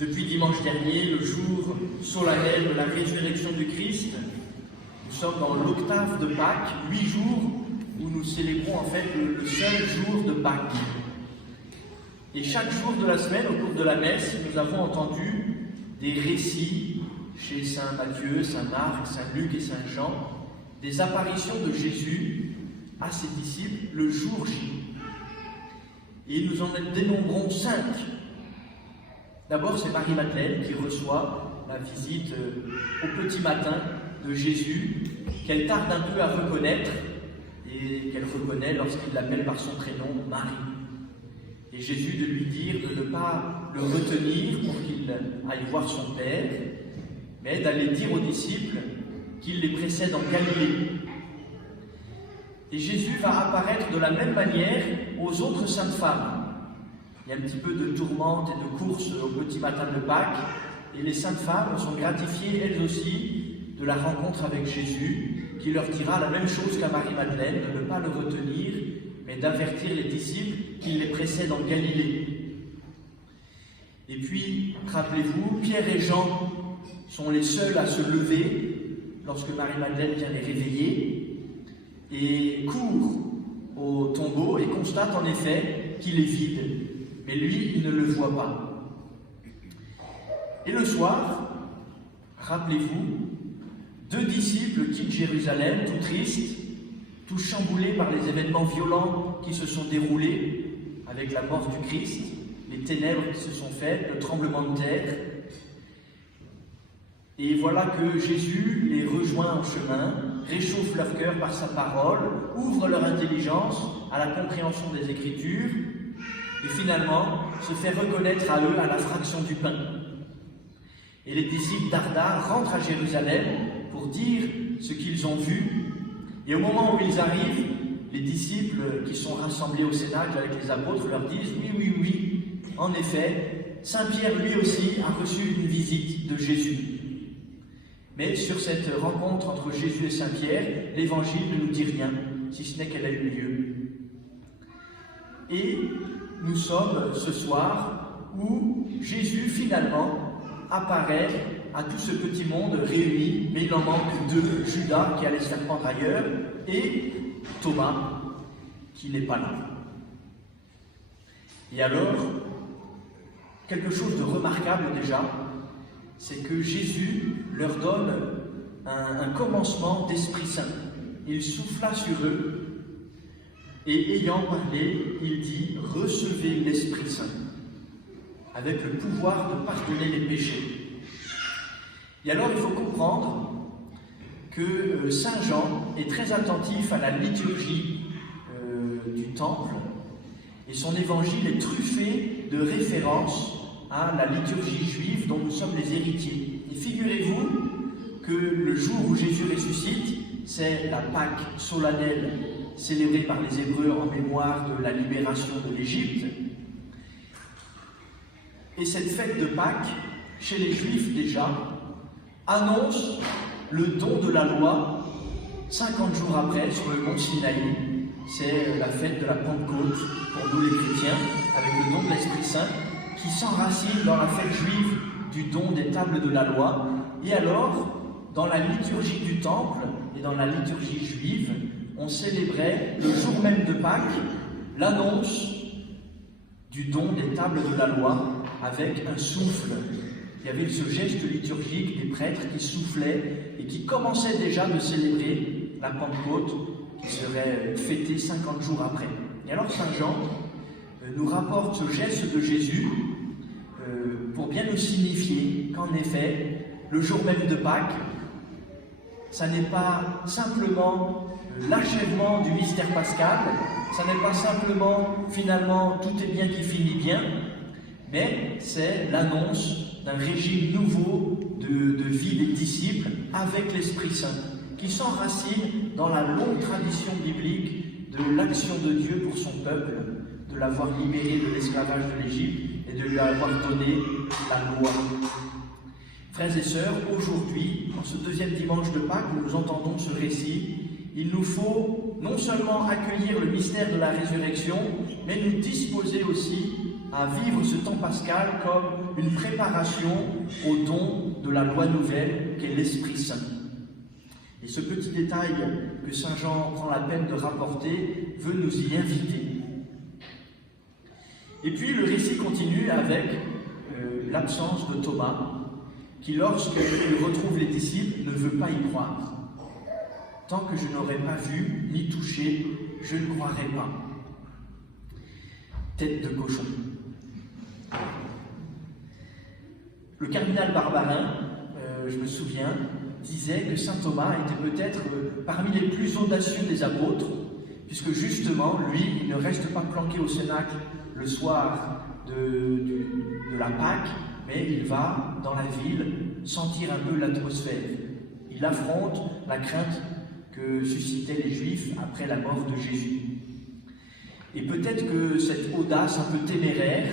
Depuis dimanche dernier, le jour solennel de la résurrection du Christ, nous sommes dans l'octave de Pâques, 8 jours où nous célébrons en fait le seul jour de Pâques. Et chaque jour de la semaine, au cours de la messe, nous avons entendu des récits chez Saint Matthieu, Saint Marc, Saint Luc et Saint Jean, des apparitions de Jésus à ses disciples le jour J. Et nous en dénombrons 5. D'abord, c'est Marie-Madeleine qui reçoit la visite au petit matin de Jésus, qu'elle tarde un peu à reconnaître, et qu'elle reconnaît lorsqu'il l'appelle par son prénom, Marie. Et Jésus de lui dire de ne pas le retenir pour qu'il aille voir son Père, mais d'aller dire aux disciples qu'il les précède en Galilée. Et Jésus va apparaître de la même manière aux autres saintes femmes. Il y a un petit peu de tourmente et de course au petit matin de Pâques, et les saintes femmes sont gratifiées elles aussi de la rencontre avec Jésus, qui leur dira la même chose qu'à Marie-Madeleine, de ne pas le retenir, mais d'avertir les disciples qu'il les précède en Galilée. Et puis, rappelez-vous, Pierre et Jean sont les seuls à se lever lorsque Marie-Madeleine vient les réveiller, et courent au tombeau et constate en effet qu'il est vide. Mais lui, il ne le voit pas. Et le soir, rappelez-vous, 2 disciples quittent Jérusalem, tout tristes, tout chamboulés par les événements violents qui se sont déroulés avec la mort du Christ, les ténèbres qui se sont faites, le tremblement de terre. Et voilà que Jésus les rejoint en chemin, réchauffe leur cœur par sa parole, ouvre leur intelligence à la compréhension des Écritures, et finalement se fait reconnaître à eux à la fraction du pain. Et les disciples d'Arda rentrent à Jérusalem pour dire ce qu'ils ont vu, et au moment où ils arrivent, les disciples qui sont rassemblés au Cénacle avec les apôtres leur disent « Oui, en effet, Saint Pierre lui aussi a reçu une visite de Jésus. » Mais sur cette rencontre entre Jésus et Saint Pierre, l'Évangile ne nous dit rien, si ce n'est qu'elle a eu lieu. Et nous sommes ce soir où Jésus finalement apparaît à tout ce petit monde réuni, mais il en manque 2, Judas qui allait se faire prendre ailleurs, et Thomas qui n'est pas là. Et alors, quelque chose de remarquable déjà, c'est que Jésus leur donne un commencement d'Esprit Saint. Il souffla sur eux, et ayant parlé, il dit « Recevez l'Esprit Saint » avec le pouvoir de pardonner les péchés. Et alors il faut comprendre que Saint Jean est très attentif à la liturgie du Temple, et son évangile est truffé de références à la liturgie juive dont nous sommes les héritiers. Et figurez-vous que le jour où Jésus ressuscite, c'est la Pâque solennelle célébrée par les Hébreux en mémoire de la libération de l'Égypte. Et cette fête de Pâques, chez les Juifs déjà, annonce le don de la loi 50 jours après sur le mont Sinaï. C'est la fête de la Pentecôte pour nous les chrétiens, avec le don de l'Esprit Saint, qui s'enracine dans la fête juive du don des tables de la loi. Et alors, dans la liturgie du Temple et dans la liturgie juive, on célébrait le jour même de Pâques l'annonce du don des tables de la loi avec un souffle. Il y avait ce geste liturgique des prêtres qui soufflaient et qui commençaient déjà de célébrer la Pentecôte qui serait fêtée 50 jours après. Et alors Saint Jean nous rapporte ce geste de Jésus pour bien nous signifier qu'en effet, le jour même de Pâques, ça n'est pas simplement l'achèvement du mystère pascal, ça n'est pas simplement finalement tout est bien qui finit bien, mais c'est l'annonce d'un régime nouveau de vie des disciples avec l'Esprit Saint, qui s'enracine dans la longue tradition biblique de l'action de Dieu pour son peuple, de l'avoir libéré de l'esclavage de l'Égypte et de lui avoir donné la loi. Frères et sœurs, aujourd'hui, en ce deuxième dimanche de Pâques où nous entendons ce récit, il nous faut non seulement accueillir le mystère de la résurrection, mais nous disposer aussi à vivre ce temps pascal comme une préparation au don de la loi nouvelle qu'est l'Esprit Saint. Et ce petit détail que Saint Jean prend la peine de rapporter veut nous y inviter. Et puis le récit continue avec l'absence de Thomas, qui lorsqu'il retrouve les disciples ne veut pas y croire. Tant que je n'aurai pas vu ni touché, je ne croirai pas. Tête de cochon. Le cardinal Barbarin, je me souviens, disait que saint Thomas était peut-être parmi les plus audacieux des apôtres, puisque justement, lui, il ne reste pas planqué au cénacle le soir de la Pâque, mais il va dans la ville sentir un peu l'atmosphère. Il affronte la crainte que suscitaient les Juifs après la mort de Jésus. Et peut-être que cette audace un peu téméraire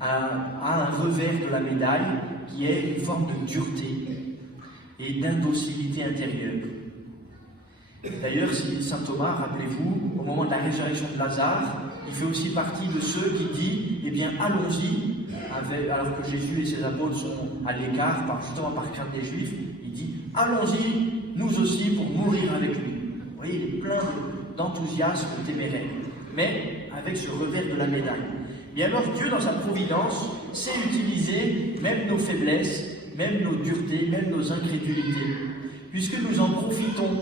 a un revers de la médaille qui est une forme de dureté et d'indocilité intérieure. D'ailleurs, saint Thomas, rappelez-vous, au moment de la résurrection de Lazare, il fait aussi partie de ceux qui disent « Eh bien, allons-y », alors que Jésus et ses apôtres sont à l'écart, justement par crainte des Juifs, il dit « Allons-y, nous aussi, pour mourir avec lui ». Vous voyez, il est plein d'enthousiasme téméraire, mais avec ce revers de la médaille. Et alors Dieu, dans sa providence, sait utiliser même nos faiblesses, même nos duretés, même nos incrédulités, puisque nous en profitons.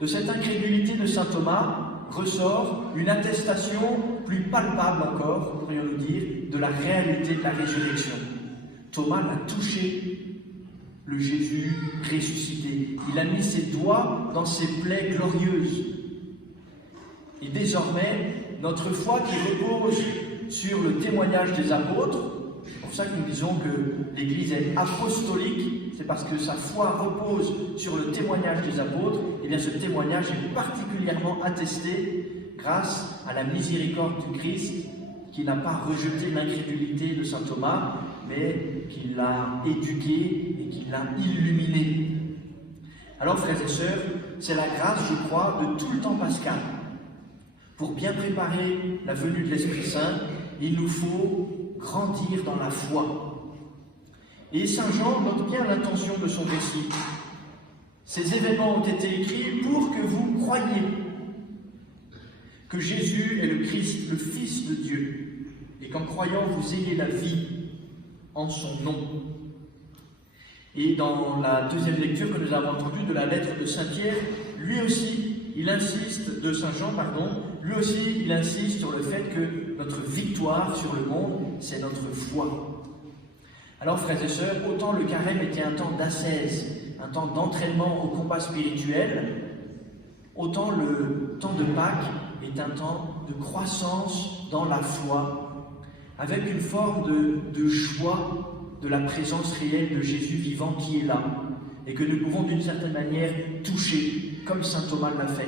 De cette incrédulité de saint Thomas ressort une attestation plus palpable encore, pourrions-nous dire, de la réalité de la résurrection. Thomas l'a touché, le Jésus ressuscité. Il a mis ses doigts dans ses plaies glorieuses. Et désormais, notre foi qui repose sur le témoignage des apôtres, c'est pour ça que nous disons que l'Église est apostolique, c'est parce que sa foi repose sur le témoignage des apôtres, et bien ce témoignage est particulièrement attesté grâce à la miséricorde du Christ, qui n'a pas rejeté l'incrédulité de saint Thomas, mais qui l'a éduqué et qui l'a illuminé. Alors, frères et sœurs, c'est la grâce, je crois, de tout le temps pascal. Pour bien préparer la venue de l'Esprit Saint, il nous faut grandir dans la foi. Et saint Jean note bien l'intention de son récit. Ces événements ont été écrits pour que vous croyiez que Jésus est le Christ, le Fils de Dieu, et qu'en croyant vous ayez la vie en son nom. Et dans la deuxième lecture que nous avons entendue de la lettre de saint Pierre, lui aussi, il insiste, de saint Jean, pardon, lui aussi, il insiste sur le fait que notre victoire sur le monde, c'est notre foi. Alors, frères et sœurs, autant le carême était un temps d'ascèse, un temps d'entraînement au combat spirituel, autant le temps de Pâques est un temps de croissance dans la foi, avec une forme de joie de la présence réelle de Jésus vivant qui est là, et que nous pouvons d'une certaine manière toucher, comme saint Thomas l'a fait.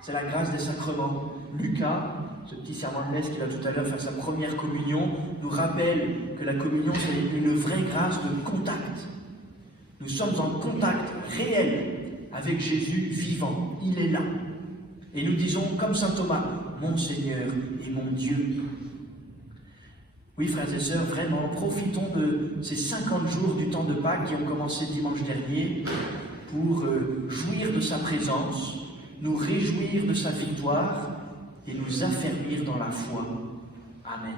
C'est la grâce des sacrements. Lucas, ce petit serment de messe qu'il a tout à l'heure fait sa première communion, nous rappelle que la communion, c'est une vraie grâce de contact. Nous sommes en contact réel avec Jésus vivant. Il est là. Et nous disons, comme saint Thomas, mon Seigneur et mon Dieu. Oui, frères et sœurs, vraiment, profitons de ces 50 jours du temps de Pâques qui ont commencé dimanche dernier pour jouir de sa présence, nous réjouir de sa victoire et nous affermir dans la foi. Amen.